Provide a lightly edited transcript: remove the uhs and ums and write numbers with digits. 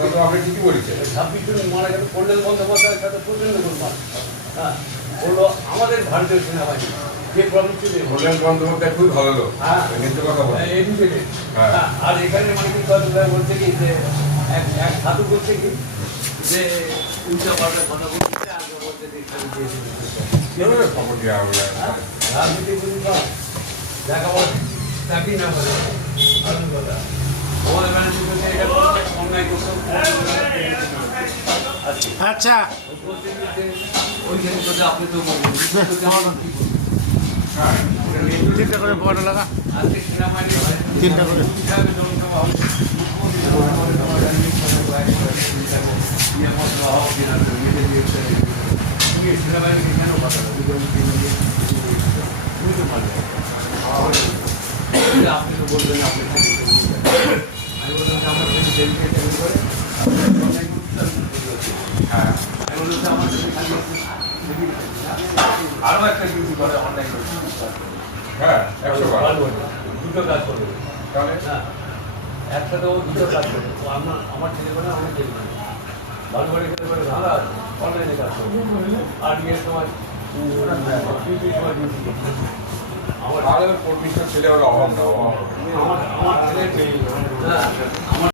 আপনি ঠিকই বলেছেন। 26 জন মারা গেল। কল্যাণ বন্দ্যোপাধ্যায়ের সাথে প্রচণ্ড গোলমাল। হ্যাঁ, বললো আমাদের ভারতীয় সেনাবাহিনী যে প্রবৃত্তি কল্যাণ বন্দ্যোপাধ্যায় খুবই ভালো লোক। হ্যাঁ কিন্তু কথা বলে এডুকেটেড। হ্যাঁ। আর এখানে মানে কি বলছে কি যে এক সাধু বলছে কি যে উল্টা পাল্টা কথা বলছে আর বলছে খবর দেওয়া হবে। রাজনীতি বুঝি দেখা বল চাকরি না বলে আসল কথা আমাদের ম্যানেজ করতে এটা অন্যায় করতে আচ্ছা ওইখানে কথা আপনি তো বলবেন তিনটা করে বড় লাগা আজকে সেনাবাহিনী তিনটা করে সেনাবাহিনীকে কেন কথা আপনি তো বলবেন আপনি আমি বললাম যে আমার কাছে ডেলিকে চাকরি করে হ্যাঁ, আমি বললাম যে আমার কাছে খালি আরও একটা ডিউটি করে অনলাইন হ্যাঁ, 100 বার। দুটো কাজ করবে তাহলে হ্যাঁ একসাথে ও দুটো কাজ করবে তো আমার ছেলে করে আমার ছেলে করে ভালো করে খেলে করে ভালো আছে অনলাইনে কাজ করবে আর ইয়ের সময় ডিউটির সময় ডিউটি করবে আর কর্মীর ছেলে হলো অভাব না, অভাব। আমার ছেলে হ্যাঁ আমার